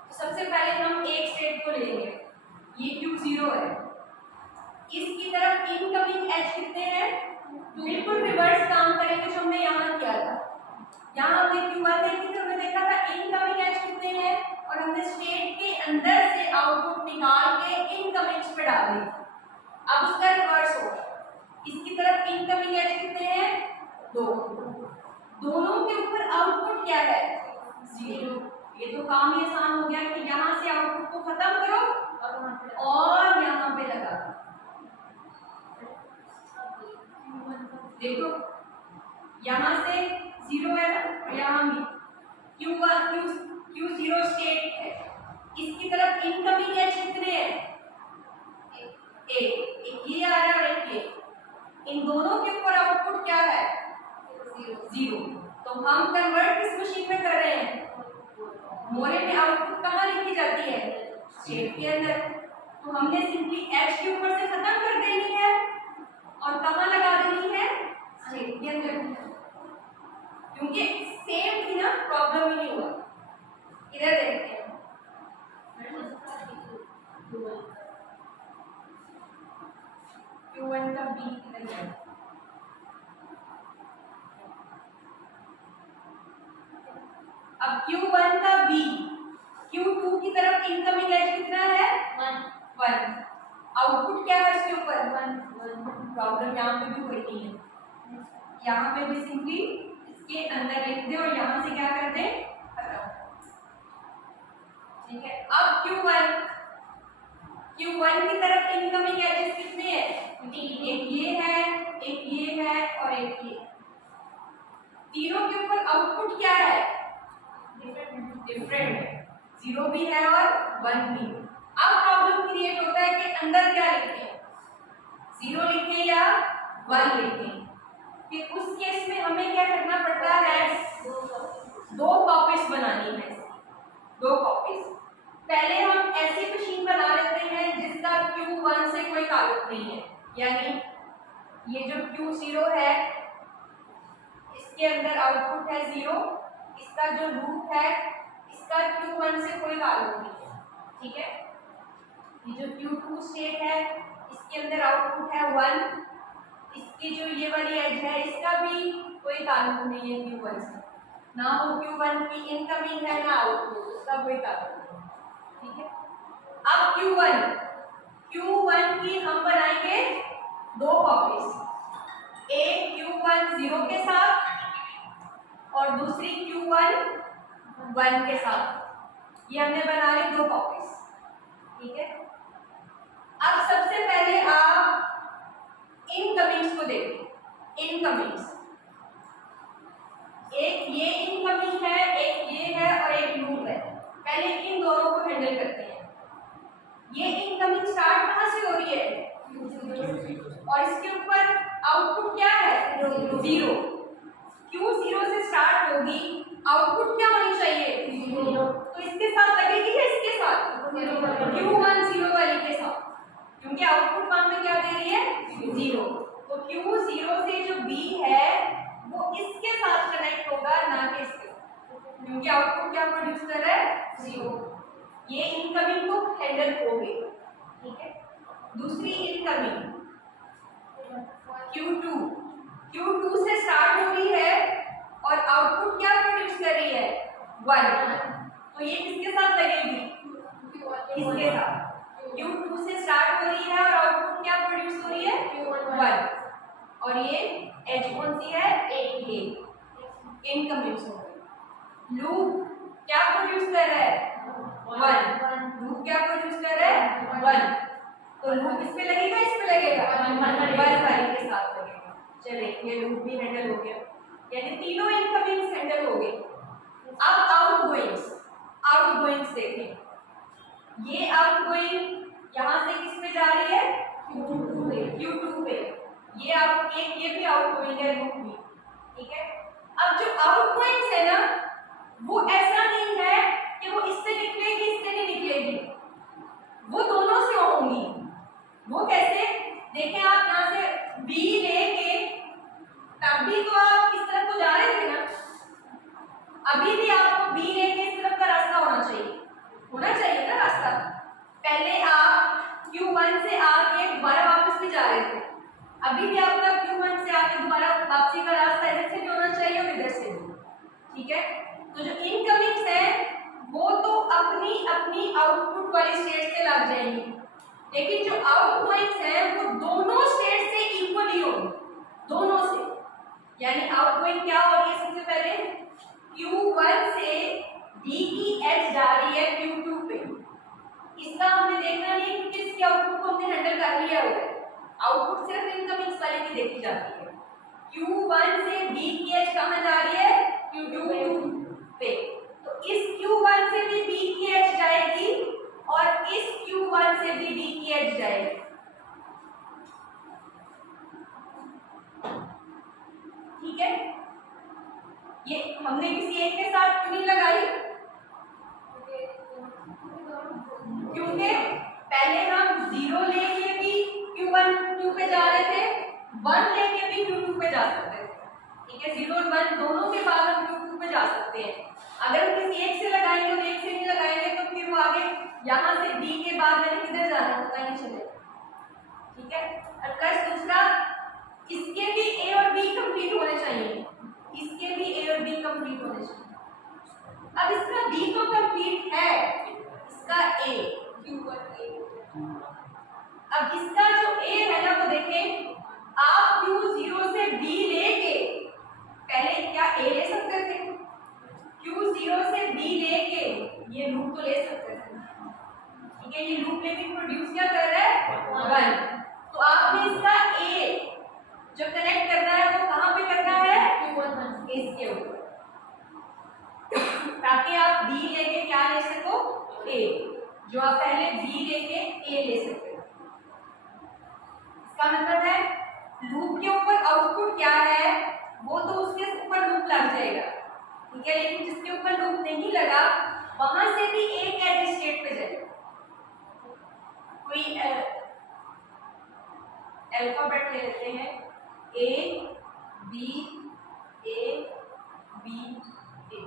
तो सबसे पहले हम एक स्टेट को लेंगे, ये Q0 है, इसकी तरफ इनकमिंग एज कितने हैं, बिल्कुल रिवर्स काम करेंगे जो हमने यहाँ किया था। यहाँ हमने Q1 देखी थी, हमने देखा था इनकमिंग एज कितने हैं, और हमने स्टेट के अंदर से आउटपुट निकाल के इनकमिंग पे डाल दी। अब उसका रिवर्स होगा, इसकी तरफ इनकमिंग एज कितने हैं, 2, दोनों के ऊपर आउटपुट क्या है, 0। ये तो काम ही आसान हो गया कि यहाँ से आउटपुट को खत्म करो और यहाँ पे लगा दो। देखो यहाँ से 0 है ना, यहाँ भी Q0 स्टेट है, इसकी तरफ इनकमिंग एज कितने हैं, एक ये आ रहा है और एक ये, इन दोनों के ऊपर आउटपुट क्या है, 0। तो हम कन्वर्ट किस मशीन में कर रहे हैं, मोरे में आउटपुट कहाँ लिखी जाती है, स्टेट के अंदर। तो हमने सिंपली एच के ऊपर से खत्म कर देनी है और कहाँ लगा देनी है, छेद के अंदर, क्योंकि सेम थी ना, प्रॉब्लम ही नहीं हुआ। इधर देखते हैं, Q1 का B किधर है? अब Q1 का B, Q2 की तरफ इनकमिंग एज कितना है, 1। आउटपुट क्या है इसके ऊपर, 1। प्रॉब्लम यहाँ पे भी कोई नहीं है, यहाँ पे भी सिंपली इसके अंदर लिख दे और यहाँ से क्या कर दे, खत्म। ठीक है, अब Q1 की तरफ इनकमिंग एजेस कितने हैं, एक ये है और एक ये। तीनों के ऊपर आउटपुट क्या है, डिफरेंट है, 0 भी है और 1 भी। अब प्रॉब्लम क्रिएट होता है कि अंदर क्या लिखें, 0 लिखें या 1 लिखें। फिर उस केस में हमें क्या करना पड़ता है, 2 कॉपीज बनानी है, 2 कॉपीज। पहले हम ऐसी मशीन बना लेते हैं जिसका Q1 से कोई ताल्लुक नहीं है, यानी ये जो Q0 है इसके अंदर आउटपुट है 0, इसका जो लूप है इसका Q1 से कोई ताल्लुक नहीं है। ठीक है, ये जो Q2 स्टेट है इसके अंदर आउटपुट है 1, इसकी जो ये वाली एज है इसका भी कोई ताल्लुक नहीं है Q1 से, ना वो Q1 की इनकमिंग है ना आउटपुट, उसका कोई ताल्लुक नहीं। ठीक है, अब Q1 की हम बनाएंगे 2 कॉपीज, एक Q1 0 के साथ और दूसरी Q1 1 के साथ। ये हमने बना ली 2 कॉपीज। ठीक है, अब सबसे पहले आप इनकमिंग्स को देखिए। इनकमिंग्स, एक ये इनकमिंग है, एक ये है और एक लूप है। पहले इन दोनों को हैंडल करते हैं। ये इनकमिंग स्टार्ट कहाँ से हो रही है, और इसके ऊपर आउटपुट क्या है, 0। Q0 से स्टार्ट होगी, आउटपुट क्या होनी चाहिए, 0। तो इसके साथ लगेगी या इसके साथ, Q1 0 वाली के साथ, क्योंकि आउटपुट मान में क्या दे रही है, 0। तो Q0 से जो B है वो इसके साथ कनेक्ट होगा, ना कि इसके साथ, क्योंकि आउटपुट क्या प्रोड्यूस कर रहा है, 0। ये इनकमिंग को हैंडल हो गई। ठीक है, दूसरी इनकमिंग Q2 से स्टार्ट हो रही है और आउटपुट क्या प्रोड्यूस कर रही है, 1। तो ये किसके साथ लगेगी, इसके साथ। Q2 से स्टार्ट हो रही है और आउटपुट क्या प्रोड्यूस हो रही है, 1। और ये एज कौन सी है, एक ये इनकमिंग हो गई। लूप क्या प्रोड्यूस कर रहा है, 1। लूप क्या प्रोड्यूस कर रहा है, 1। तो लूप इस पे लगेगा, इस पे लगेगा, 1 वाली के साथ लगेगा। चलिए, ये लूप भी हैंडल हो गया, यानी तीनों इनकमिंग्स हैंडल हो गए। अब आउटगोइंग्स देखें। ये आउटगोइंग यहाँ से किस पे जा रही है, Q2 पे। ये भी आउटगोइंग है, लूप भी। ठीक है, अब जो आउटगोइंग्स है ना, वो ऐसा नहीं है कि वो इससे निकलेगी इससे नहीं निकलेगी, वो दोनों से होंगी। वो कैसे, देखें आप यहाँ से B लेके तब भी तो आप इस तरफ को जा रहे थे ना, अभी भी आपको B लेके इस तरफ का रास्ता होना चाहिए ना रास्ता। पहले आप Q1 से आके दोबारा वापस भी जा रहे थे, अभी भी आपका Q1 से आके दोबारा वापसी का रास्ता इधर से भी होना चाहिए और इधर से भी। ठीक है, तो जो इनकमिंग्स है वो तो अपनी अपनी आउटपुट वाली स्टेट से लग जाएंगी, लेकिन जो आउटगोइंग्स है वो दोनों स्टेट से इक्वली होगी, दोनों से। यानी आउटगोइंग क्या हो रही है, सबसे पहले Q1 से D की एज जा रही है Q2 पे। इसका हमने देखना नहीं क्योंकि इसके आउटपुट को हमने हैंडल कर लिया हुआ है। आउटपुट सिर्फ इनकमिंग्स वाले की देखी जाती है। Q1 से D की एज कहाँ जा रही है, Q2 पे। तो इस Q1 से भी B की एज जाएगी और इस Q1 से भी B की एज जाएगी। ठीक है, ये हमने किसी एक के साथ क्यों नहीं लगाई, क्योंकि पहले हम सकते थे, ठीक है। 0 और 1 दोनों के बाद हम Q2 पे जा सकते हैं। अगर हम किसी एक से लगाएंगे और एक से नहीं लगाएंगे तो फिर वो आगे यहाँ से B के बाद मैंने किधर जाना है पता नहीं चलेगा, ठीक है। और प्लस दूसरा, इसके भी A और B कंप्लीट होने चाहिए, इसके भी A और B कंप्लीट होने चाहिए। अब इसका B तो कंप्लीट है, इसका A Q1 A, अब इसका जो A है ना वो देखें, आप Q0 से B लेके पहले क्या A ले सकते थे, Q0 से B लेके ये लूप तो ले सकते थे, ठीक है। ये लूप लेकिन प्रोड्यूस क्या कर रहा है 1, तो आपने इसका A जो कनेक्ट करना है वो कहाँ पे करना है Q1 इसके ऊपर, ताकि आप B लेके क्या ले सको A, जो आप पहले B लेके A ले सकते हो। इसका मतलब है लूप के ऊपर आउटपुट क्या है वो तो उसके ऊपर लूप लग जाएगा, ठीक है। लेकिन जिसके ऊपर लूप नहीं लगा वहां से भी एक एज स्टेट पे जाएगा। कोई अल्फाबेट ले लेते हैं, A B A B A।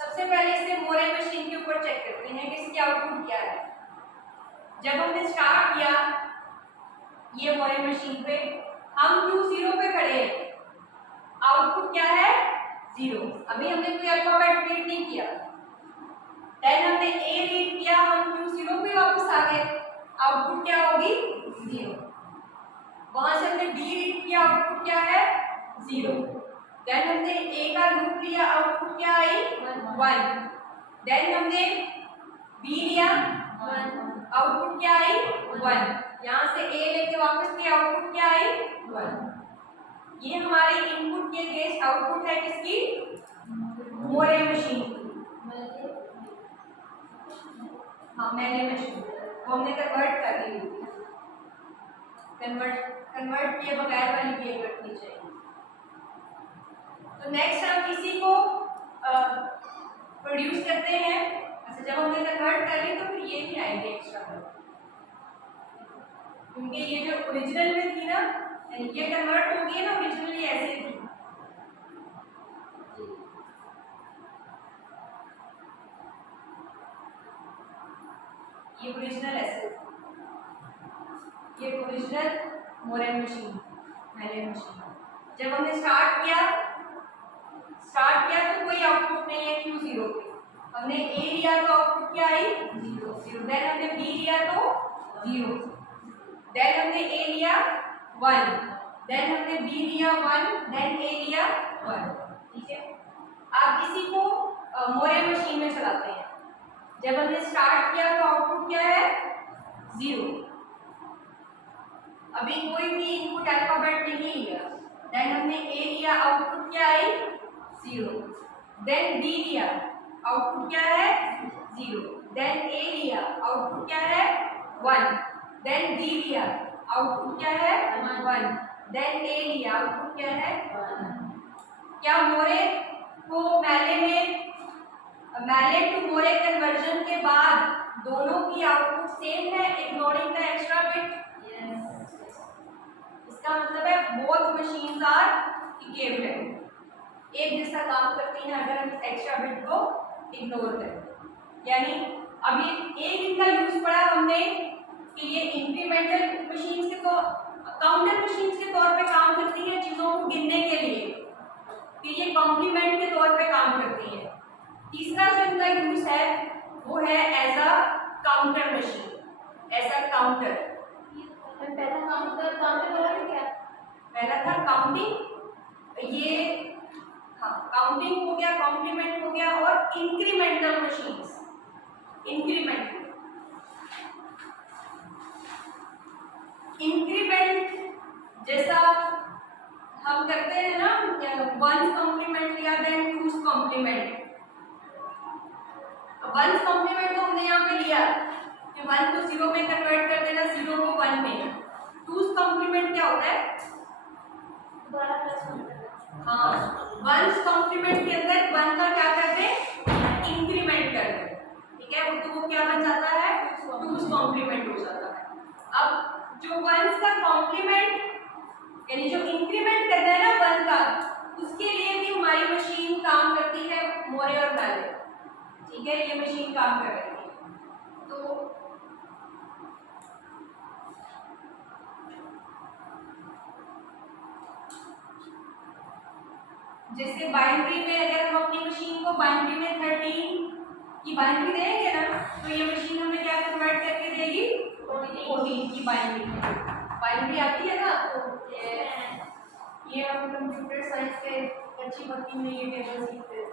सबसे पहले इसे मोरे मशीन के ऊपर चेक करते हैं कि इसकी आउटपुट क्या है। जब हमने स्टार्ट किया ये मोरे मशीन पे, हम Q0 पे खड़े हैं, आउटपुट क्या है 0, अभी हमने कोई अल्फाबेट रीड नहीं किया। देन हमने A रीड किया, हम Q0 पे वापस आ गए, आउटपुट क्या होगी 0। वहां से हमने B रीड किया, आउटपुट क्या है 0। देन हमने A का लूप लिया, आउटपुट क्या आई 1। देन हमने B लिया 1, आउटपुट क्या आई 1। यहाँ से A लेके वापस किया, आउटपुट क्या आई 1। ये हमारी इनपुट के अगेंस्ट आउटपुट है किसकी, मोरे मशीन की, हाँ मेले मशीन को हमने कन्वर्ट कर ली, कन्वर्ट किए बगैर वाली भी कटनी चाहिए। तो नेक्स्ट हम इसी को प्रोड्यूस करते हैं। अच्छा, जब हमने कन्वर्ट कर ली तो फिर ये भी आएंगे एक्स्ट्रा, क्योंकि ये जो ओरिजिनल में थी ना, ये कन्वर्ट हो गई ना, ओरिजिनली ऐसे थी। ये ओरिजिनल ऐसे थी, ये ओरिजिनल मोरे मशीन मेले मशीन। जब हमने स्टार्ट किया तो कोई आउटपुट नहीं है Q0 पे, हमने A लिया तो आउटपुट क्या आई 0। देन हमने B लिया तो 0, देन हमने A लिया 1, देन हमने B लिया 1, देन A लिया 1, ठीक है। आप इसी को मोरे मशीन में चलाते हैं। जब हमने स्टार्ट किया तो आउटपुट क्या है 0, अभी कोई भी इनपुट अल्फाबेट नहीं लिया। देन हमने A लिया, आउटपुट क्या आई 0। देन B लिया, आउटपुट क्या है 0। देन A लिया, आउटपुट क्या है 1। देन D लिया, आउटपुट क्या है 1। देन A लिया, आउटपुट क्या है 1। क्या मोरे को मैले टू मोरे कन्वर्जन के बाद दोनों की आउटपुट सेम है, इग्नोरिंग द एक्स्ट्रा बिट? इसका मतलब है बोथ मशीन्स आर इक्विवेलेंट, एक जैसा काम करती हैं अगर हम इस एक्स्ट्रा बिट को इग्नोर करें। यानी अभी एक इनका यूज पढ़ा हमने कि ये इंक्रीमेंटल मशीन्स के तो काउंटर मशीन्स के तौर पे काम करती है चीजों को गिनने के लिए, फिर ये कॉम्प्लीमेंट के तौर पे काम करती है। तीसरा जो इनका यूज है वो है as a counter machine, as a counter. पहला काउंटर वाला क्या? पहला था काउंटिंग, ये हाँ काउंटिंग हो गया, कॉम्प्लीमेंट हो गया, और इंक्रीमेंटल मशीन्स। इंक्रीमेंट जैसा हम करते हैं ना, वंस कॉम्प्लीमेंट लिया देन टूस कॉम्प्लीमेंट। वंस कॉम्प्लीमेंट तो हमने यहाँ पे लिया कि 1 को 0 में कन्वर्ट कर देना, 0 को 1 में। टूस कॉम्प्लीमेंट क्या होता है? हाँ, वंस कॉम्प्लीमेंट के अंदर 1 का क्या करते हैं? इंक्रीमेंट करते हैं, ठीक है। तो वो क्या बन जाता है? टूस कॉम्प्लीमेंट हो जाता है। अब जो वंस का कॉम्प्लीमेंट यानी जो इंक्रीमेंट करना है ना वन का, उसके लिए भी हमारी मशीन काम करती है मोरे और पहले। ठीक है, ये मशीन काम कर रही है। तो जैसे बाइनरी में अगर हम अपनी मशीन को बाइनरी में 13 की बाइनरी देंगे ना, तो ये मशीन हमें क्या कन्वर्ट करके देगी, 14 की बाइनरी आती है ना। तो ये हम कंप्यूटर साइंस के अच्छी भर्ती में ये टेबल सीखते हैं।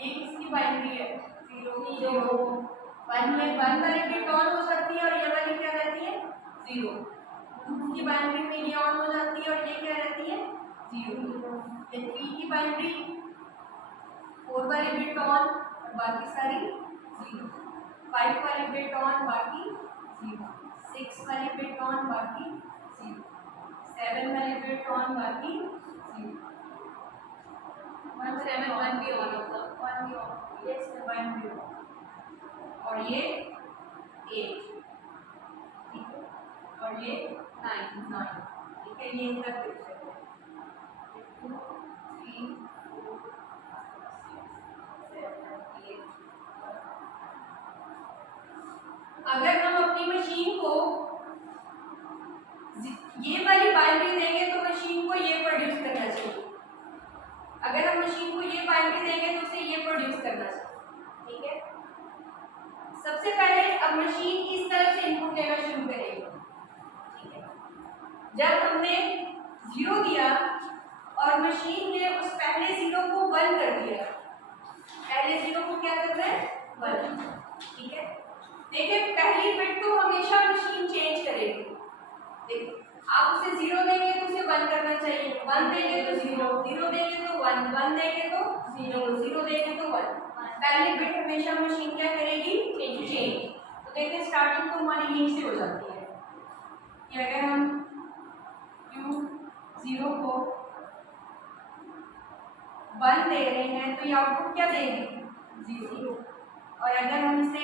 ये किसकी बाइनरी है, 0 0 1 में 1 वाली बिट ऑन हो सकती है और ये वाली क्या रहती है 0। की बाइनरी में ये ऑन हो जाती है और ये क्या रहती है 0। ये 3 की बाइनरी 4 वाली बिट ऑन और बाकी सारी 0। 5 वाली बिट ऑन बाकी 0। 6 वाली बिट ऑन बाकी 0। 7 वाली बिट ऑन बाकी 0। 1 7 1 भी ऑन होगा, 1 भी ऑन, यस 1 भी ऑन, और ये 8, ठीक है, और ये 9, ठीक है, ये इधर देख सकते हैं 2 3 4 6 7 8। अगर हम अपनी मशीन को ये वाली बाइनरी देंगे तो मशीन को ये प्रोड्यूस करना चाहिए। अगर हम मशीन को ये बाइनरी देंगे तो उसे ये प्रोड्यूस करना चाहिए। ठीक है, सबसे पहले अब मशीन इस तरह से इनपुट लेना शुरू करेगी। ठीक है, जब हमने 0 दिया और मशीन ने उस पहले 0 को 1 कर दिया, पहले 0 को क्या कर रहा है 1। ठीक है, देखिए पहली बिट तो हमेशा मशीन चेंज करेगी। देखिए आप उसे 0 देंगे तो उसे 1 करना चाहिए, 1 देंगे तो 0, 0 देंगे तो 1, 1 देंगे तो 0, 0 देंगे तो 1। पहली बिट हमेशा मशीन क्या करेगी चेंज। तो देखिए स्टार्टिंग तो हमारी यहीं से हो जाती है कि अगर हम Q0 को 1 दे रहे हैं तो ये आउटपुट क्या देगी 0, और अगर हम इसे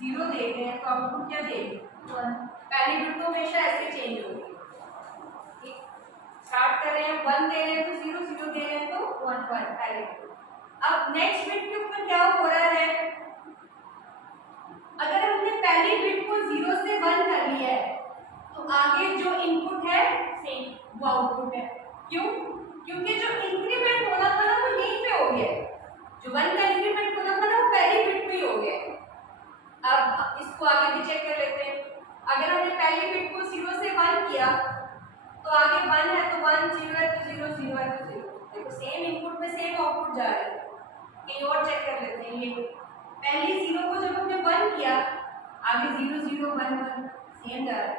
0 दे रहे हैं तो आउटपुट क्या देगी 1। पहली बिट तो हमेशा ऐसे चेंज होगी। स्टार्ट कर रहे हैं 1 दे रहे हैं तो 0, 0 दे रहे हैं तो 1 पहले। अब नेक्स्ट बिट के ऊपर क्या हो रहा है, अगर हमने पहली बिट को 0 से 1 कर लिया है तो आगे जो इनपुट है सेम वो आउटपुट है। क्यों? क्योंकि जो इंक्रीमेंट होना था ना वो यहीं पे हो गया, जो 1 का इंक्रीमेंट होना था ना वो पहली बिट में ही हो गया। अब इसको आगे भी चेक कर लेते हैं। अगर हमने पहली बिट को 0 से 1 किया तो आगे 1 है तो 1, 0 है तो 0, 0 है तो 0। देखो सेम इनपुट में सेम आउटपुट जा रहा है। कहीं और चेक कर लेते हैं। ये पहली 0 को जब हमने 1 किया आगे 0, 0 1 1 सेम जा रहा है,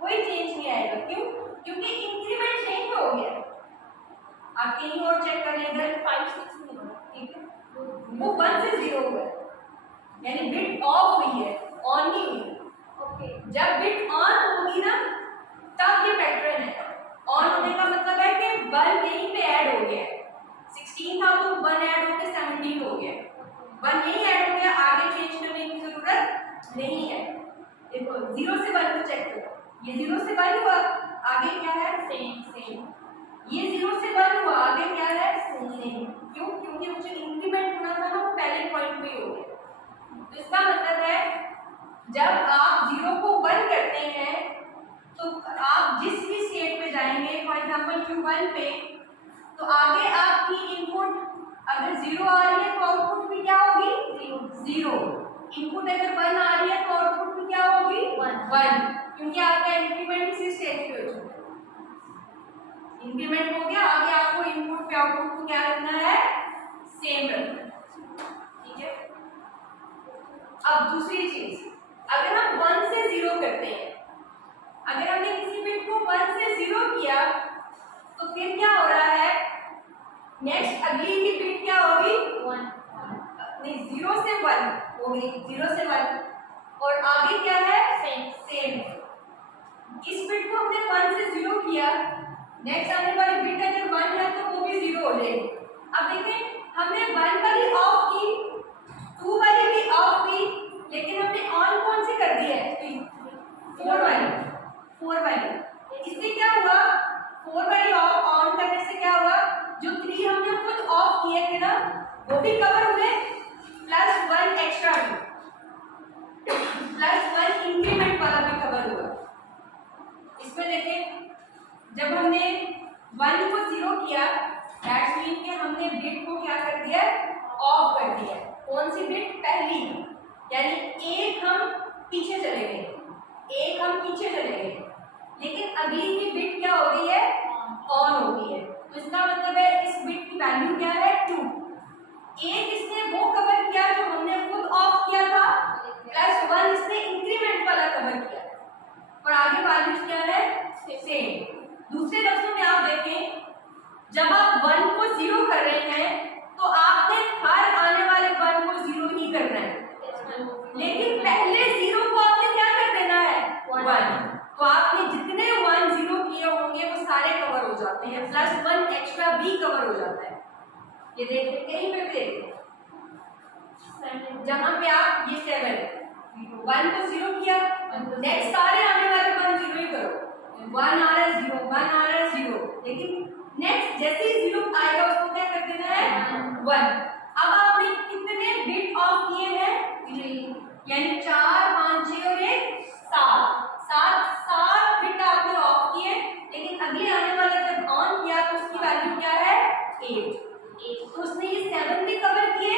कोई चेंज नहीं आएगा। क्यों? क्योंकि इंक्रीमेंट चेंज हो गया। आप कहीं और चेक कर लें, इधर 5 6 नहीं हो रहा, ठीक है, वो 1 से 0 हुआ है, यानी बिट ऑफ हुई है, ऑन नहीं हुई। ओके, जब बिट ऑन होगी ना तब ये पैटर्न है। ऑन होने का मतलब है कि 1 यहीं पे ऐड हो गया है, 16 था तो 1 ऐड होकर 17 हो गया, 1 यहीं ऐड हो गया, आगे चेंज करने की जरूरत नहीं है। देखो 0 से 1 को चेक करो, ये 0 से 1 हुआ, आगे क्या है सेम। ये 0 से 1 हुआ, आगे क्या है सेम। क्यों? क्योंकि मुझे इंक्रीमेंट होना था ना वो पहले पॉइंट पे हो गया। तो इसका मतलब है जब आप 0 को 1 करते हैं तो आप जिस भी स्टेट में जाएंगे, फॉर एग्जांपल Q1 पे, तो आगे आपकी इनपुट अगर 0 आ रही है तो आउटपुट भी क्या होगी 0। इनपुट अगर 1 आ रही है तो आउटपुट भी क्या होगी 1, क्योंकि आपका इंक्रीमेंट इसी स्टेज पे हो चुका है। इंक्रीमेंट हो गया, आगे आपको इनपुट पे आउटपुट को क्या रखना है सेम रखना है। ठीक है, अब दूसरी चीज, अगर हम 1 से 0 करते हैं, अगर हमने किसी बिट को 1 से 0 किया तो फिर क्या हो रहा है, नेक्स्ट अगली की बिट क्या होगी 1, नहीं 0 से 1 हो गई, 0 से 1, और आगे क्या है सेम। इस बिट को हमने 1 से 0 किया, नेक्स्ट आने वाली बिट अगर 1 है तो वो भी 0 हो जाएगी। अब देखें हमने 1 वाली ऑफ की, 2 वाली भी ऑफ की, 4 वाली इससे क्या हुआ, 4 वाली ऑन करने से क्या हुआ, जो 3 हमने खुद ऑफ किए थे ना वो भी कवर हुए, +1 एक्स्ट्रा भी, +1 इंक्रीमेंट वाला भी कवर हुआ। इसमें देखें जब हमने 1 को 0 किया दैट्स मीन कि हमने बिट को क्या कर दिया, ऑफ कर दिया। कौन सी बिट, पहली, यानी एक हम पीछे चले गए, लेकिन अगली की बिट क्या हो गई है, ऑन हो गई है। तो इसका मतलब है इस बिट की वैल्यू क्या है, 2। एक इसने वो कवर किया जो हमने खुद ऑफ किया था, +1 इसने इंक्रीमेंट वाला कवर किया, और आगे वैल्यूज क्या है, सेम। दूसरे लफ्जों में आप देखें जब आप 1 को 0 कर रहे हैं तो आपने हर आने वाले 1 को 0 ही करना है, लेकिन पहले 0 को आपने क्या कर देना है, 1। तो आपने जितने 1 0 किए होंगे वो सारे कवर हो जाते हैं, +1 एक्स्ट्रा भी कवर हो जाता है। ये देखिए कहीं पे देखें जहां पे आप ये 7 1 को 0 किया, नेक्स्ट सारे आने वाले 1 0 ही करो, 1 आ रहा है 0, 1 आ रहा है 0, लेकिन नेक्स्ट जैसे ही 0 आएगा उसको क्या कर देना है, 1। अब आपने कितने बिट ऑफ किए हैं, 3, यानी 4 5 6 और 1 7 बिट आपने ऑफ किए, लेकिन अगले आने वाला जब ऑन किया तो उसकी वैल्यू क्या है, 8। तो उसने ये 7 भी कवर किए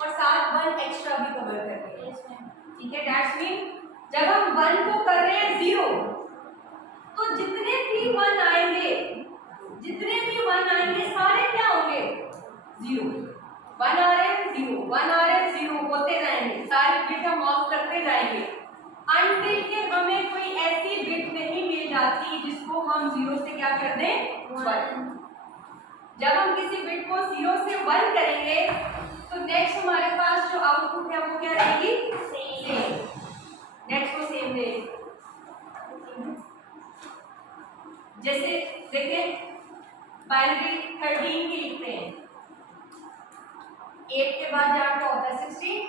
और साथ 1 एक्स्ट्रा भी कवर कर दिए, ठीक है। दैट्स मीन जब हम 1 को कर रहे हैं 0 तो जितने भी 1 आएंगे सारे क्या होंगे, 0। 1 आ रहे हैं 0, 1 आ रहे हैं 0 होते जाएंगे, सारी बिट हम ऑफ करते जाएंगे अनटिल कि हमें कोई ऐसी बिट नहीं मिल जाती जिसको हम 0 से क्या कर दें, 1। जब हम किसी बिट को 0 से 1 करेंगे तो नेक्स्ट हमारे पास जो आउटपुट है वो क्या रहेगी, सेम। नेक्स्ट को सेम रहेगी। जैसे देखिए बाइनरी 13 की लिखते हैं, 8 के बाद यहाँ क्या होता है, 16।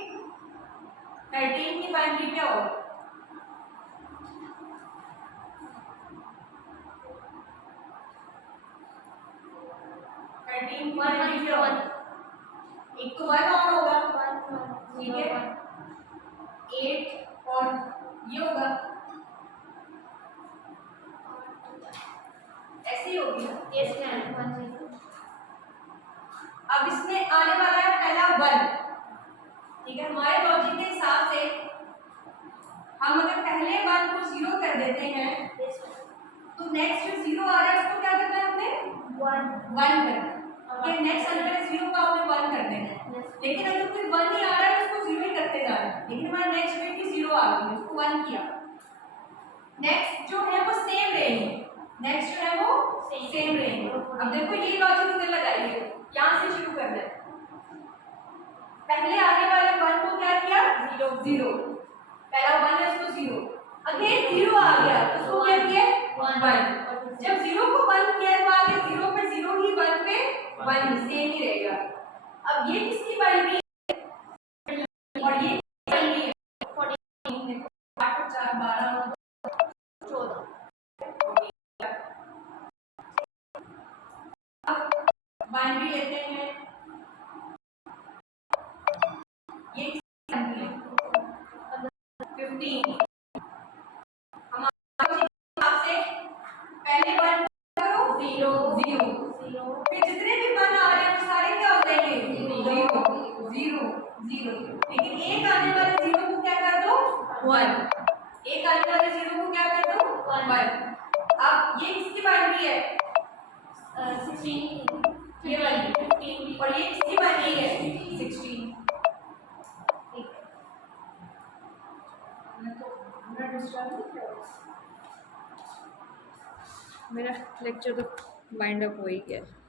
13 की बाइनरी क्या होगा, 13 1 क्या होगा, एक तो 1 ऑन होगा, ठीक है, 8 और ये होगा, ऐसे ही होगी ना, यस मैम। अब इसमें आने वाला है पहला 1, ठीक है। हमारे लॉजिक के हिसाब से हम अगर पहले 1 को 0 कर देते हैं तो नेक्स्ट जो 0 आ रहा है उसको क्या करना है, हमने 1 करना है, कि नेक्स्ट आने वाले 0 को आपने 1 कर देना है। लेकिन अगर कोई 1 नहीं आ रहा है तो उसको 0 ही करते जा रहे हैं, लेकिन हमारा नेक्स्ट बिट की 0 आ गई, उसको 1 किया। नेक्स्ट जो है वो सेम रहेंगे, नेक्स्ट जो है वो सेम रहेंगे। अब देखो ये लॉजिक इधर लगाइए, यहाँ से शुरू कर दें, पहले आने वाले 1 को क्या किया, 0, पहला 1 है उसको 0, अगेन 0 आ गया उसको क्या किया, 1। जब 0 को 1 किया तो आगे 0 पे 0 ही, 1 पे 1 ही, सेम ही रहेगा। अब ये किसकी बाइनरी है और ये बाइनरी है, 14 8 और 4 12 14। अब बाइनरी लेते हैं, ये किसकी बाइनरी है, 15। हमारे हिसाब से पहले 1 करो 0 फिर जितने भी 1 आ रहे हैं वो सारे क्या हो जाएंगे, 0 लेकिन एक आने वाले 0 को क्या कर दो, 1। एक आने वाले 0 को क्या कर दो, 1। अब ये किसकी बाइनरी है, 16, ये वाली 15, और ये किसकी बाइनरी है, 16। मेरा लेक्चर तो वाइंड अप हो ही गया।